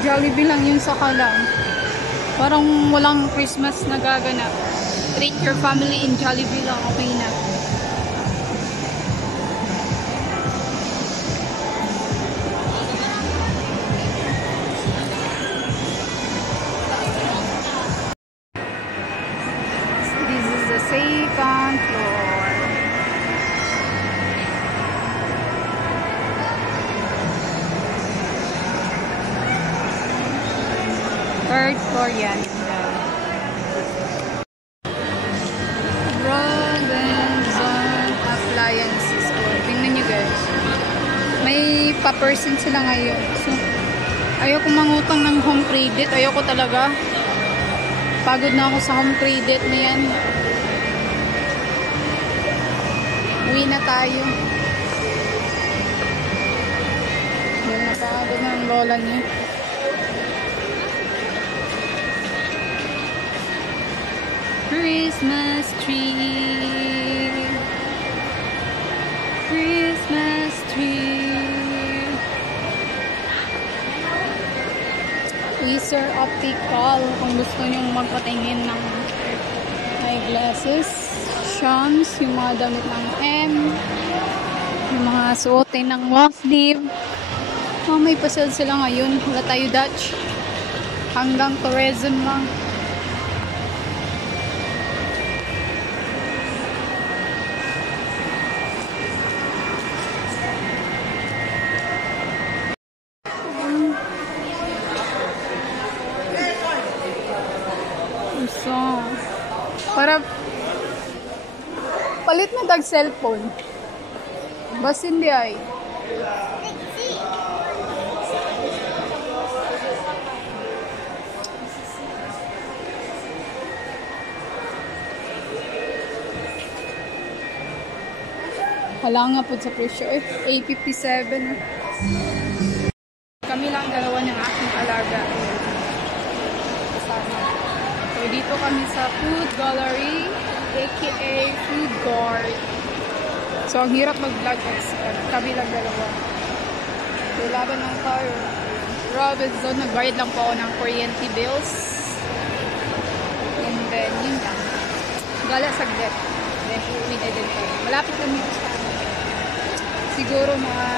Jollibee lang yung sakalan. Parang walang Christmas na gaganap. Treat your family in Jollibee lang. Okay na. This is the second floor. Third floor yan. Robinson Appliances. Tingnan nyo guys. May pa-person sila ngayon. So, ayoko mangutang ng home credit. Ayoko talaga. Pagod na ako sa home credit na yan. Uwi na tayo. Yan, napagod na ang lola niya. Christmas tree, Christmas tree. Weezer Optical kung gusto nyong magpatingin ng eyeglasses, Shams, yung mga damit ng M, yung mga suotin ng long sleeve. Oh, may pasal sila ngayon. Wala tayo Dutch. Hanggang tourism lang. So, para palit na tag cellphone. Bas hindi ay. Hala nga po sa presyo. A57. Kami lang dalawa ng aking alaga. So, dito kami sa Food Gallery, aka Food Court. So, ang hirap mag-vlog kasi kami lang dalawa. So, laban ng tayo. Robinson, nagbayad lang po ako ng kuryente bills. And then, yun lang. Gala saglit. Then, uwi na din tayo. Malapit lang dito sa amin. Siguro mga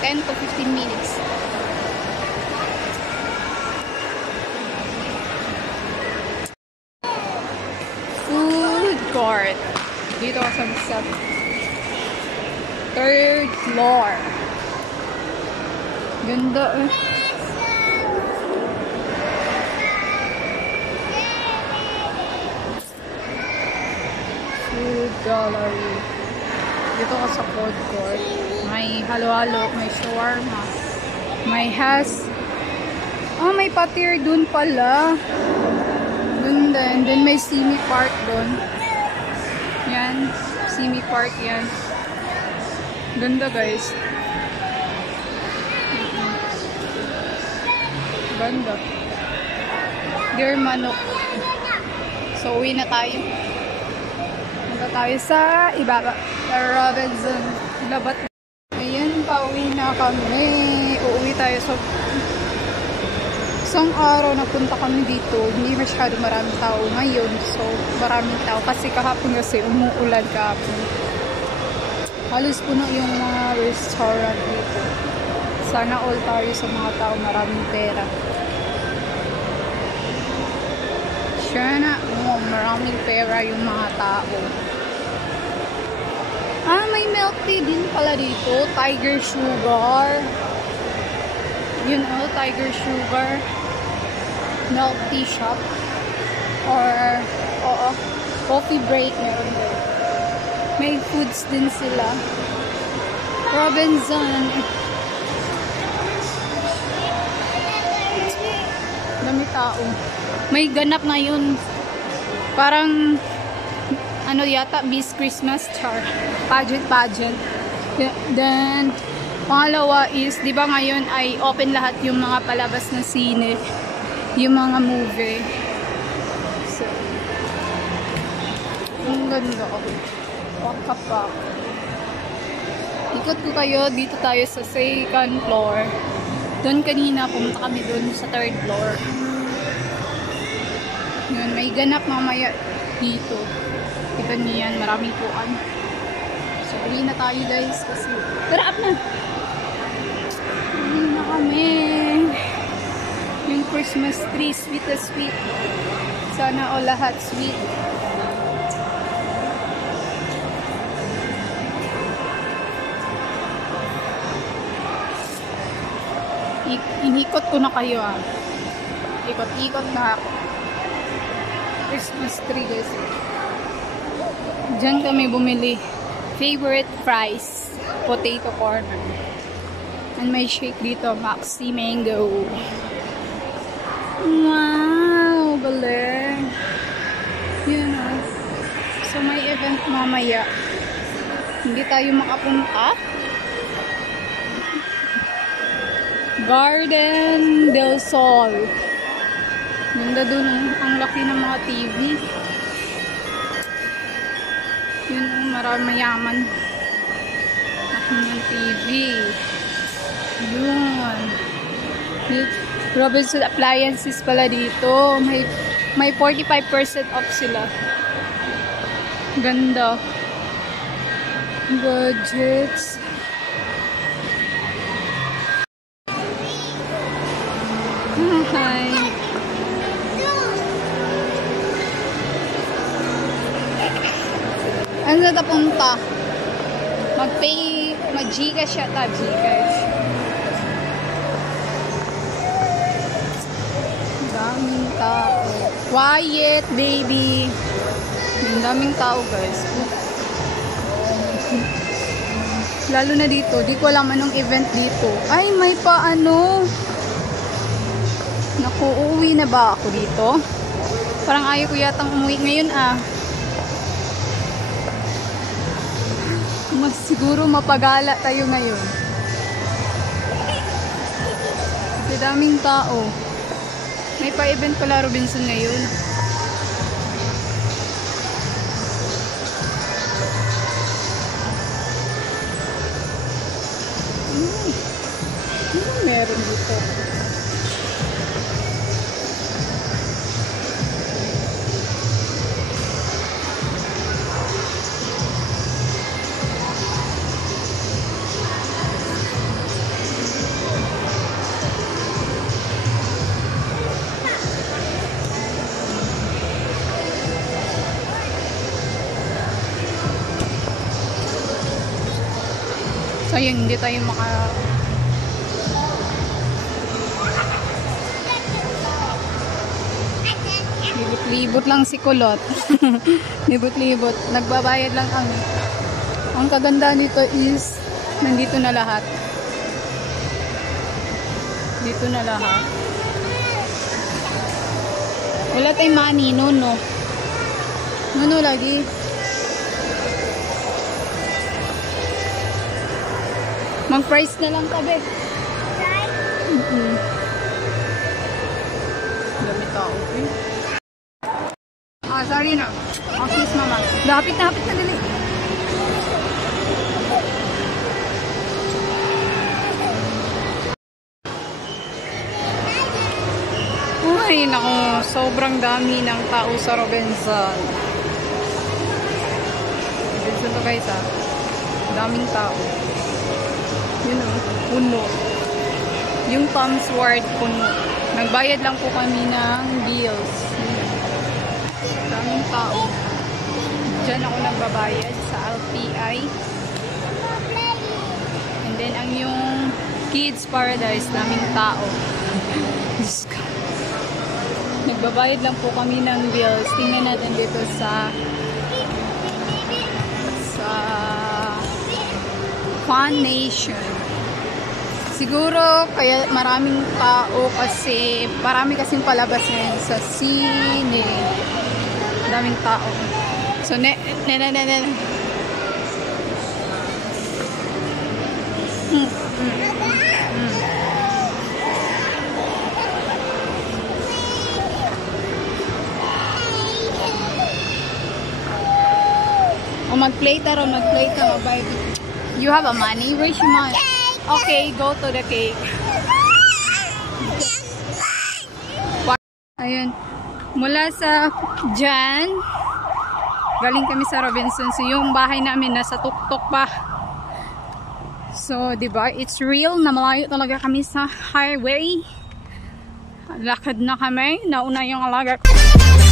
10 to 15 minutes. Court. Dito ako sa third floor. Ganda eh. Food Gallery. Dito ako sa food court. May halo-halo, may shawarma, may has. Oh, may patir dun pala. Dun din. Then may semi park dun. Yan, semi park yan. Ganda guys. Ganda. Dear manok. So uwi na tayo. Punta tayo sa ibaba. Sa Robinson. Labat. Ayan, pauwi na kami. Uuwi tayo sa isang araw na punta kami dito, hindi masyado maraming tao ngayon. So, maraming tao kasi kahapon kasi umuulan kahapon. Halos puno yung mga restaurant dito. Sana all tayo sa mga tao maraming pera. Sana maraming pera yung mga tao. Ah, may milk tea din pala dito. Tiger Sugar. Yun oh, Tiger Sugar. Milk tea shop or coffee break meron din. May foods din sila. Robinson. Dami tao. May ganap ngayon. Parang ano yata, Miss Christmas char. Pageant. Then pangalawa is, di ba ngayon ay open lahat yung mga palabas na sine. Yung mga movie. So, ang ganda. Waka pa. Ikot ko kayo. Dito tayo sa second floor. Doon kanina, pumunta kami doon sa 3rd floor. Yun, may ganap mamaya dito. Kita niyo yan, maraming puan. So, uwi na tayo guys kasi... Tara, up na! Uwi na kami. Yung Christmas tree, sweet na sweet. Sana o lahat sweet. Inikot ko na kayo ah. Ikot-ikot na ako. Christmas tree guys. Diyan kami bumili. Favorite fries. Potato corner. And may shake dito. Maxi Mango. Wow! Galing. Yun ah. So may event mamaya. Hindi tayo makapunta. Garden del Sol. Ganda dun, ang laki ng mga TV. Yun, marami mayaman. Laki ng TV. Yun. Robinson Appliances pala dito. May 45% off sila. Ganda. Budgets. Hi. Ano na tapunta? Mag-pay, mag-Gcash yata, Gcash. Daming tao. Quiet, baby. Daming tao, guys. Lalo na dito. Di ko alam anong event dito. Ay, may pa ano. Naku, uuwi na ba ako dito? Parang ayaw ko yatang umuwi ngayon ah. Mas siguro mapagala tayo ngayon. Kasi daming tao. May pa-event pala Robinson ngayon. Ano meron dito? So yun, hindi tayo libot-libot lang si Kulot. Libot-libot. Nagbabayad lang kami. Ang kaganda nito is nandito na lahat. Dito na lahat. Wala tayong money, no. No, lagi. Mag-price na lang kabe. Dami tao. Ah, sorry na. Office mama. Hapit na dali. Ay, naku. Sobrang dami ng tao sa Robinson. Robinson to guys ah. Daming tao. Yun o, puno. Yung Tom's Ward, puno. Nagbayad lang po kami ng bills. Daming tao. Diyan ako nagbabayad sa LPI. And then, ang yung Kids Paradise, daming tao. Nagbabayad lang po kami ng bills. Tingnan natin dito sa Fun Nation. Siguro kaya maraming tao kasi marami kasing palabas ngayon sa sine. Daming tao. So mag-play taro, You have a money? Where's your money? Okay, go to the cake. Ayun. Mula sa dyan, galing kami sa Robinsons. So, yung bahay namin nasa tuktok pa. So, diba? It's real na malayo talaga kami sa highway. Lakad na kami. Nauna yung alaga ko.